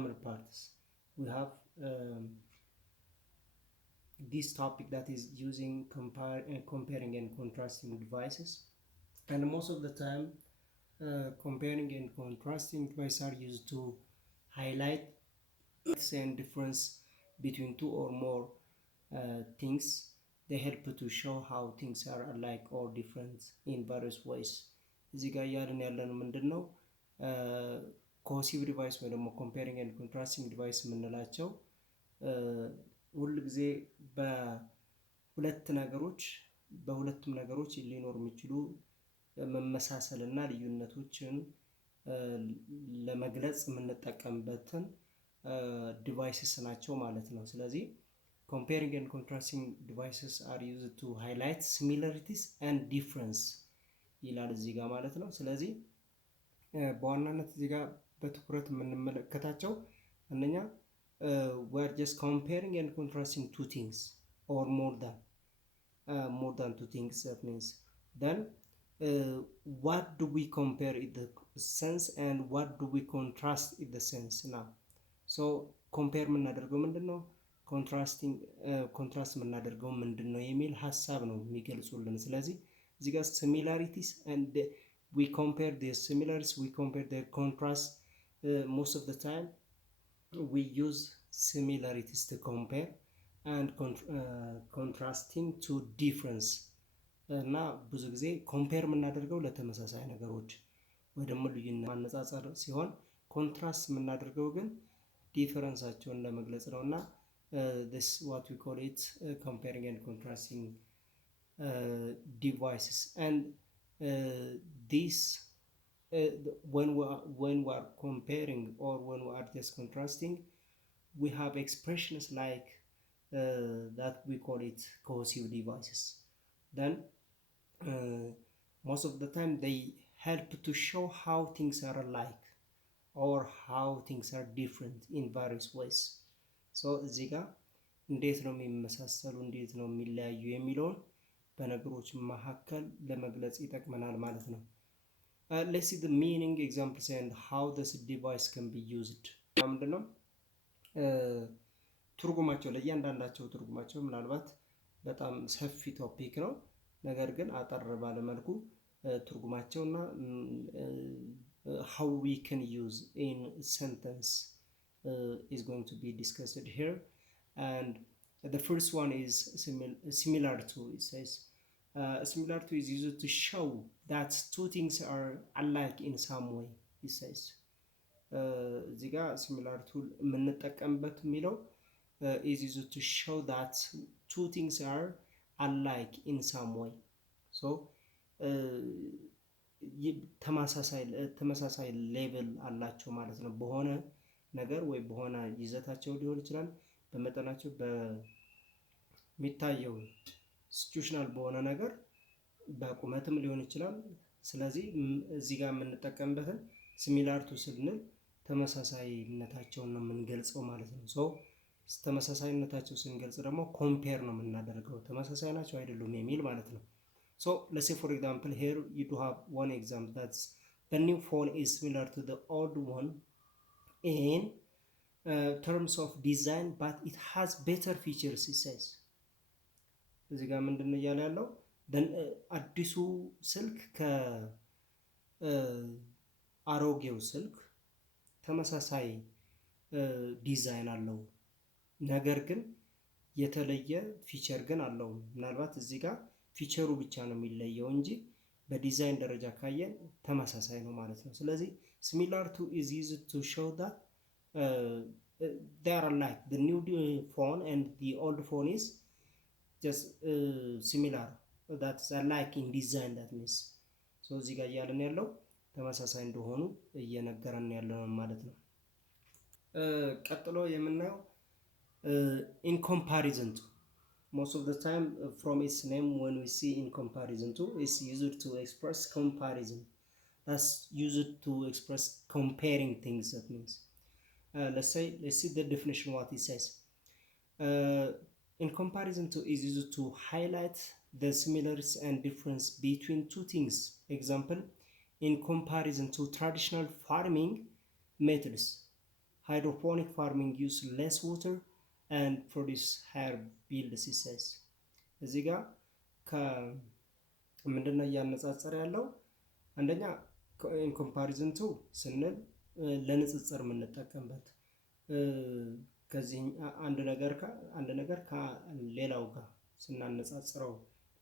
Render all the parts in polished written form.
grammar parts. We have this topic that is using comparing and contrasting devices, and most of the time comparing and contrasting devices are used to highlight and difference between two or more things. They help to show how things are alike or different in various ways. እዚህ ጋር እያልን ያለን ምንድን ነው? ኮሄሲቭ ዲቫይስ ወይ ደግሞ ኮምፔሪንግ ኤንድ ኮንትራስቲንግ ዲቫይስ የምንላቸው ሁል ጊዜ በሁለቱም ነገሮች ሊኖሩ የሚችሉ መመሳሰል እና ልዩነቶችን ለመግለጽ የምንጠቀምበትን ዲቫይስስ ናቸው ማለት ነው። ስለዚህ comparing and contrasting devices are used to highlight similarities and difference ይላል እዚህ ጋር ማለት ነው። ስለዚህ በዋናነት እዚህ ጋር በትኩረት የምንመለከታቸው አንደኛ we are just comparing and contrasting two things or more than two things. That means then what do we compare in the sense and what do we contrast in the sense now? So compare የምናደርገው ምንድን ነው? ኮንትራስት የምናደርገው ምንድን ነው የሚል ሀሳብ ነው የሚገልጹልን። ስለዚህ እዚህ ጋር similarities and we compare the similarities, we compare the contrast. Most of the time we use similarities to compare and contrasting to difference እና ብዙ ጊዜ ኮምፔር የምናደርገው ለተመሳሳይ ነገሮች ወይ ደግሞ ልዩነት ማነጻጸር ሲሆን ኮንትራስት የምናደርገው ግን ዲፈረንሳቸውን ለመግለጽ ነው እና this what we call it comparing and contrasting devices. And this when we are comparing or when we are just contrasting, we have expressions like that we call it cohesive devices. Then most of the time they help to show how things are alike or how things are different in various ways. So እዚህ ጋር እንዴት ነው የሚመሳሰሉ እንዴት ነው የሚለያዩ የሚለውን በነገሮች መካከል ለመግለጽ ይጠቅመናል ማለት ነው። Let's see the meaning examples and how this device can be used. ምንድነው ትርጉማቸው? ለእያንዳንዳቸው ትርጉማቸው ምናልባት በጣም ሰፊ ቶፒክ ነው። ነገር ግን አጠር ባለ መልኩ ትርጉማቸውና how we can use in sentence is going to be discussed here. And the first one is similar to. It says similar to is used to show that two things are alike in some way. It says እዚህ ጋር similar to የምንጠቀምበት የሚለው is used to show that two things are alike in some way. So ተመሳሳይ ሌቭል አላቸው ማለት ነው። በሆነ ነገር ወይ በሆነ ይዘታቸው ሊሆን ይችላል፣ በመጠናቸው በሚታየው ሲቹዌሽናል በሆነ ነገር በቁመትም ሊሆን ይችላል። ስለዚህ እዚህ ጋር የምንጠቀምበትን ሲሚላር ቱ ስንል ተመሳሳይነታቸውን ነው የምንገልጸው ማለት ነው። ሶ ተመሳሳይነታቸው ስንገልጽ ደግሞ ኮምፔር ነው የምናደርገው ተመሳሳይ ናቸው አይደሉም የሚል ማለት ነው። So let's say for example here you do have one example that's the new phone is similar to the old one in terms of design but it has better features it says. እዚህ ጋር ምንድነው እያለ ያለው? አዲሱ ስልክ ከአሮጌው ስልክ ተመሳሳይ ዲዛይን አለው፣ ነገር ግን የተለየ ፊቸር ግን አለው። ምናልባት እዚህ ጋር ፊቸሩ ብቻ ነው የሚለየው እንጂ በዲዛይን ደረጃ ካየን ተመሳሳይ ነው ማለት ነው። ስለዚህ similar to is used to show that they are alike. The new phone and the old phone is just similar, that's alike in design. That means so እዚህ ጋር እያለን ያለው ተመሳሳይ እንደሆኑ እየነገረን ያለው ማለት ነው። ቀጥሎ የምናየው in comparison to. Most of the time from its name when we see in comparison to, it's used to express comparison. That's used to express comparing things. That means let's see the definition what it says. In comparison to is used to highlight the similarities and difference between two things. Example, in comparison to traditional farming methods, hydroponic farming use less water and produce higher yields he says። እዚህ ጋር ከምንድነው እያነጻጸረ ያለው? አንደኛ in comparison to ስንል ለንጽጽር የምንጠቀምበት ከዚህ አንድ ነገር ከሌላው ጋር ስናነጻጽረው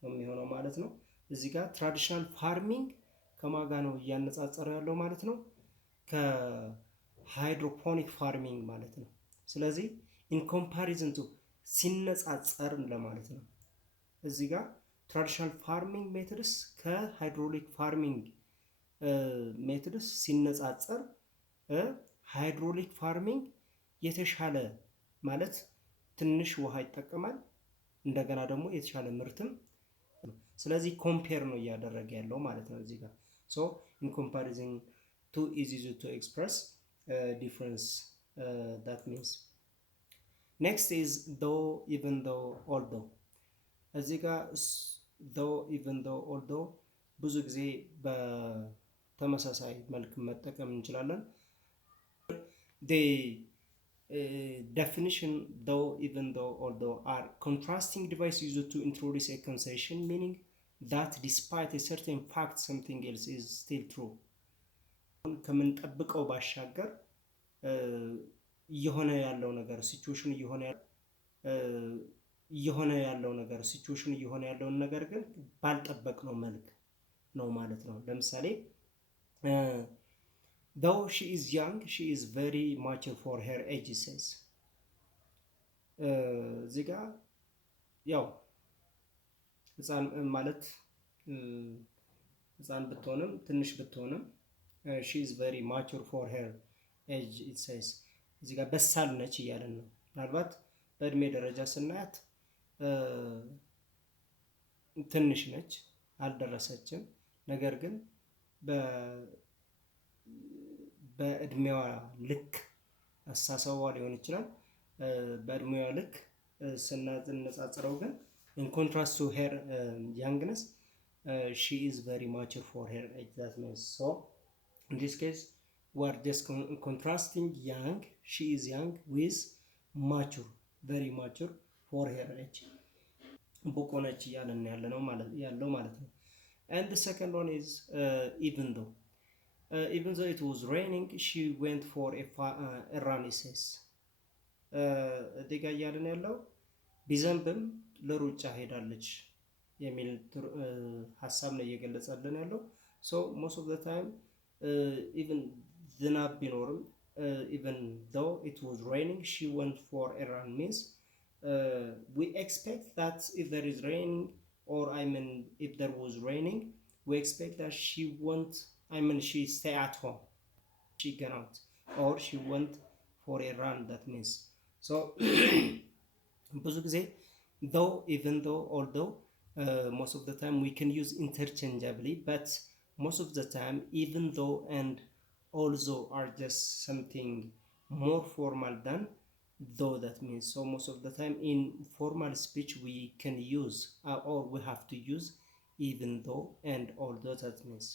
ነው የሚሆነው ማለት ነው። እዚህ ጋር ትራዲሽናል ፋርሚንግ ከማጋ ነው እያነጻጸረ ያለው ማለት ነው፣ ከሃይድሮፖኒክ ፋርሚንግ ማለት ነው። ስለዚህ ኢን ኮምፓሪዝን ቱ ሲነጻጸር ለማለት ነው። እዚህ ጋር ትራዲሽናል ፋርሚንግ ሜትድስ ከሃይድሮሊክ ፋርሚንግ ሜትድስ ሲነጻጸር ሃይድሮሊክ ፋርሚንግ የተሻለ ማለት ትንሽ ውሃ ይጠቀማል፣ እንደገና ደግሞ የተሻለ ምርትም። ስለዚህ ኮምፔር ነው እያደረገ ያለው ማለት ነው እዚህ ጋር። ሶ ኢን ኮምፓሪዝን ቱ ኢዝ easy to express difference that means next is though even though although። እዚህ ጋር though even though although ብዙ ጊዜ በተመሳሳይ መልክ መጠቀም እንችላለን። the definition though even though although are contrasting devices used to introduce a concession meaning that despite a certain fact something else is still true። ከምንጠብቀው ባሻገር እየሆነ ያለው ነገር ሲቹዌሽን እየሆነ ያለውን ነገር ግን ባልጠበቅነው መልክ ነው ማለት ነው። ለምሳሌ though she is young she is very mature for her age says። እዚህ ጋር ያው ህፃን ማለት ህፃን ብትሆንም ትንሽ ብትሆንም she is very mature for her age it says። እዚህ ጋር በሳል ነች እያለን ነው። ምናልባት በእድሜ ደረጃ ስናያት ትንሽ ነች፣ አልደረሰችም። ነገር ግን በእድሜዋ ልክ አስተሳሰቧ ሊሆን ይችላል። በእድሜዋ ልክ ስናነጻጽረው ግን in contrast to her youngness she is very mature for her age that means so in this case we are just contrasting young, she is young with mature, very mature for her age ብቁ ነች እያለን ያለው ማለት ነው። and the second one is even though it was raining she went for a run says። እዚህ ጋር እያለን ያለው ቢዘንብም ለሩጫ ሄዳለች የሚል ሀሳብ ነው እየገለጸልን ያለው። so most of the time even ዝናብ ቢኖርም even though it was raining she went for a run means we expect that if there is raining or if there was raining we expect that she stay at home, she get out or she went for a run that means so ብዙ ጊዜ though even though although most of the time we can use interchangeably but most of the time even though and also are just something more formal than though that means so most of the time in formal speech we can use or we have to use even though and although that means.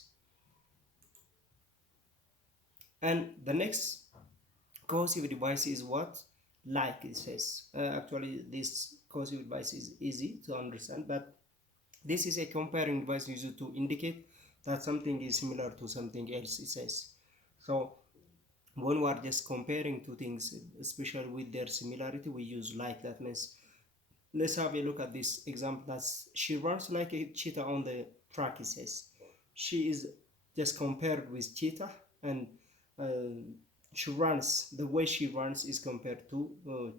And the next cohesive device is what? Like it says. Actually this cohesive device is easy to understand but this is a comparing device used to indicate that something is similar to something else it says. So when we are just comparing two things especially with their similarity we use like that means let's have a look at this example that's she runs like a cheetah on the track it says. She is just compared with cheetah and she runs, the way she runs is compared to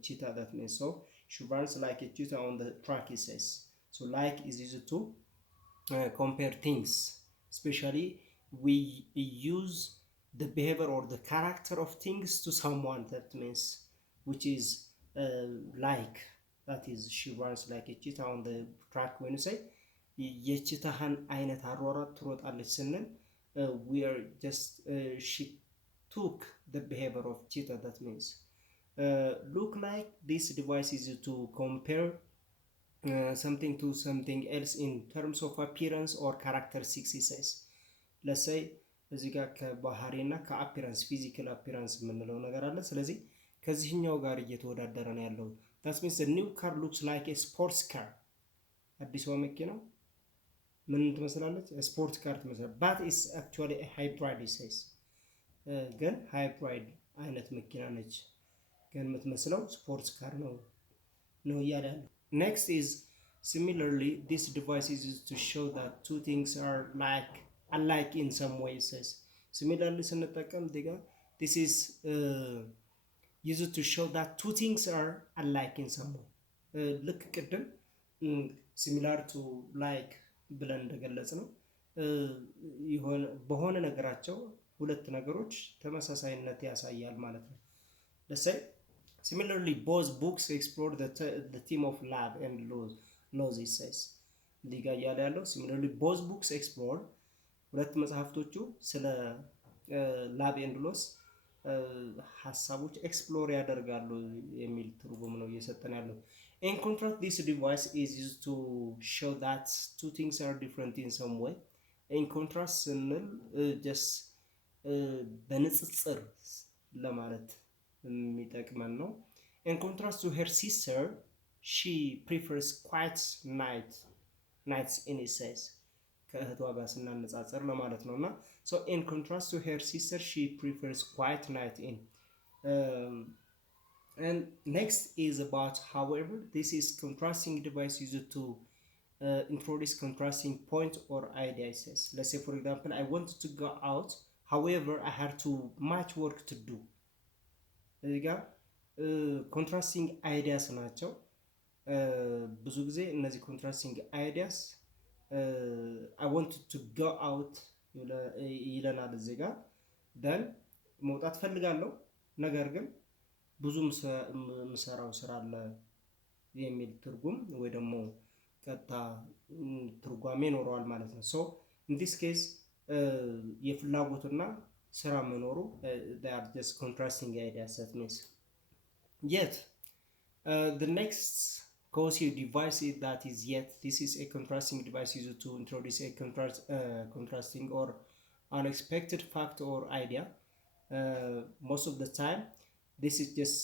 cheetah that means so she runs like a cheetah on the track it says. So like is used to compare things, especially we use the behavior or the character of things to someone that means which is like that is she runs like a cheetah on the track when you say የቺታህን አይነት አሯሯጥ ትሮጣለች ስንል we are just she took the behavior of cheetah that means look like this device is to compare something to something else in terms of appearance or characteristics he says. Let's say እዚህ ጋር ከባህሪና ከአፒራንስ ፊዚካል አፒራንስ የምንለው ነገር አለ። ስለዚህ ከዚህኛው ጋር እየተወዳደረ ነው ያለው። that means the new car looks like a sports car አዲሷ መኪና ምን ትመስላለች? ስፖርት ካር ትመስላለች። but it's actually a hybrid says ግን ሃይብሪድ አይነት መኪና ነች። ግን የምትመስለው ስፖርትስ ካር ነው እያለ ያለው። next is similarly this device is used to show that two things are alike in some way says similarly ስንጠቀም ዲጋ this is used to show that two things are alike in some way ልክ ቅድም similar to like ብለን እንደገለጽ ነው በሆነ ነገራቸው ሁለት ነገሮች ተመሳሳይነት ያሳያል ማለት ነው። let's say similarly both books explore the theme of love and laws it says ሊጋ ያለ ያለው similarly both books explore ሁለት መጽሐፍቶቹ ስለ love and laws ሐሳቦች ኤክስፕሎር ያደርጋሉ የሚል ትርጉም ነው እየሰጠን ያለው። in contrast this device is used to show that two things are different in some way in contrast ስንል just በንጽጽር ለማለት የሚጠቅመን ነው። in contrast to her sister she prefers quiet nights in it says ከእህቷ ጋር ስናነጻጽር ለማለት ነውና so in contrast to her sister she prefers quiet night in and next is about however this is contrasting device used to introduce contrasting point or idea says let's say for example I wanted to go out however I had too much work to do እዚህ ጋር ኮንትራስቲንግ አይዲያስ ናቸው። ብዙ ጊዜ እነዚህ ኮንትራስቲንግ አይዲያስ I wanted to go out ይለናል እዚህ ጋር then መውጣት ፈልጋለሁ ነገር ግን ብዙ ምሰራው ስራ አለ የሚል ትርጉም ወይ ደግሞ ቀጥታ ትርጓሜ ይኖረዋል ማለት ነው። so in this case የፍላጎትና ስራ መኖሩ they are just contrasting ideas that means yet the next cohesive device is that is yet this is a contrasting device used to introduce a contrasting or unexpected fact or idea most of the time this is just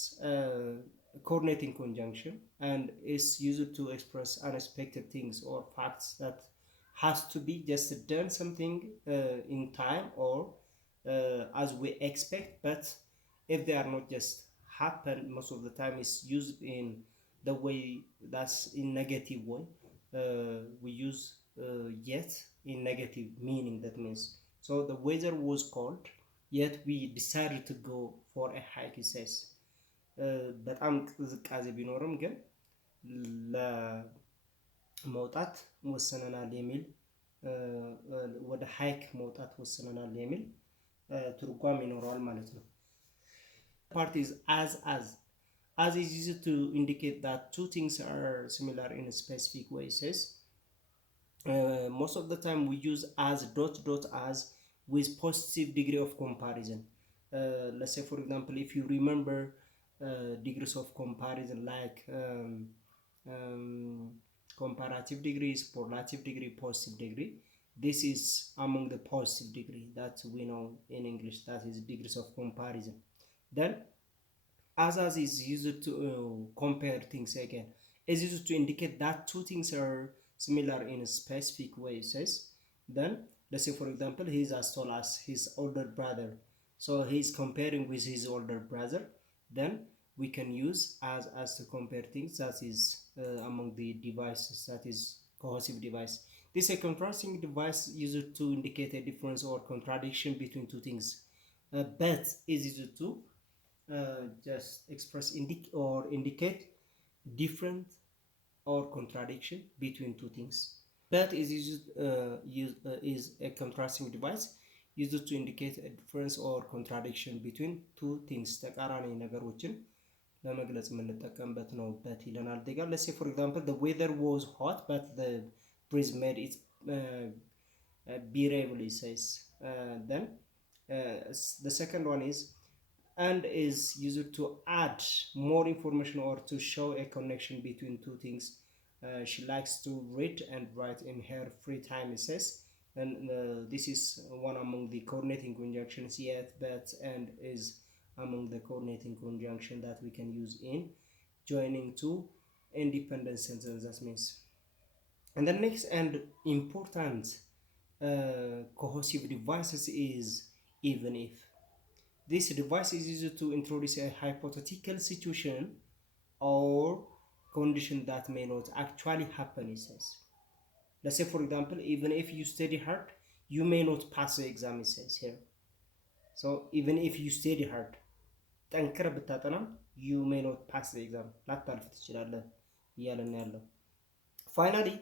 coordinating conjunction and is used to express unexpected things or facts that has to be just done something in time or as we expect but if they are not just happen most of the time is used in the way that's in negative way we use yet in negative meaning that means so the weather was cold yet we decided to go for a hike it says በጣም ቅዝቃዜ ቢኖርም ግን ለመውጣት ወሰነናል የሚል ወደ ሃይክ መውጣት ወሰነናል የሚል ትርጓሜ ይኖረዋል ማለት ነው። part is as is used to indicate that two things are similar in a specific way says most of the time we use as as with positive degree of comparison let's say for example if you remember degrees of comparison like comparative degree, superlative degree, positive degree. This is among the positive degree that we know in English, that is degrees of comparison. Then as is used to compare things again. Is used to indicate that two things are similar in a specific way says. Then let's say for example he is as tall as his older brother, so he is comparing with his older brother. Then we can use as to compare things that is among the devices that is cohesive device. This is a contrasting device used to indicate a difference or contradiction between two things but is used to just express or indicate different or contradiction between two things. But is used is a contrasting device used to indicate a difference or contradiction between two things ተቃራኒ ነገሮችን ለመግለጽ የምንጠቀምበት ነው በት ይለናል ዲጋ let's say for example the weather was hot but the breeze made it bearable says then the second one is and is used to add more information or to show a connection between two things she likes to read and write in her free time it says and this is one among the coordinating conjunctions, yet, but, and, is among the coordinating conjunction that we can use in joining two independent sentences. That means, and the next and important cohesive devices is even if. This device is used to introduce a hypothetical situation or condition that may not actually happen, it says. Let's say, for example, even if you study hard, you may not pass the exam, it says here. So even if you study hard, ጠንክረ ብታጠናም you may not pass the exam, ላታልፍ ትችላለህ እያለን ያለው። Finally,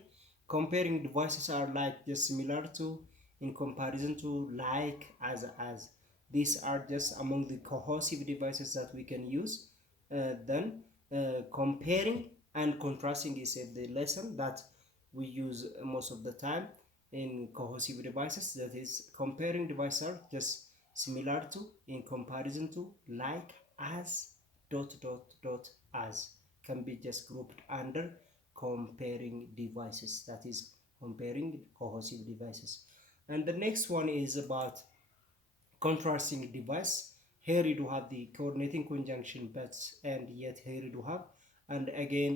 comparing devices are like just similar to, in comparison to, like, as. These are just among the cohesive devices that we can use. Then comparing and contrasting is the lesson that we use most of the time in cohesive devices. That is, comparing devices are just similar to, in comparison to, like, as, dot dot dot as, can be just grouped under comparing devices. That is, comparing cohesive devices. And the next one is about contrasting device. Here you do have the coordinating conjunction but, and, yet. Here you do have, and again,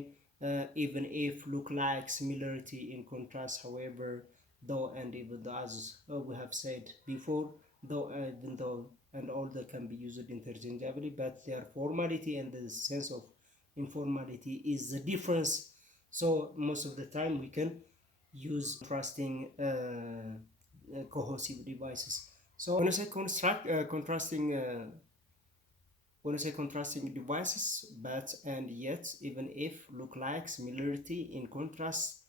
even if, look like, similarity, in contrast, however, though, and even though, as we have said before, though, even though, and all that can be used interchangeably, but their formality and the sense of informality is the difference. So most of the time we can use contrasting cohesive devices. So when I say contrasting devices, but, and, yet, even if, look like, similarity, in contrast,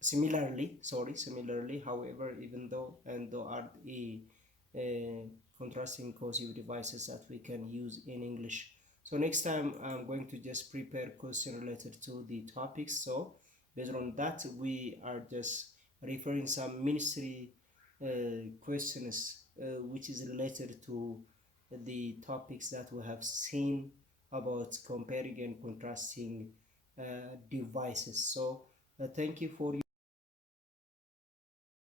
similarly, however, even though, and though are the contrasting cohesive devices that we can use in English. So next time I'm going to just prepare question related to the topics. So based on that, we are just referring some ministry questions which is related to the topics that we have seen about comparing and contrasting devices. So thank you for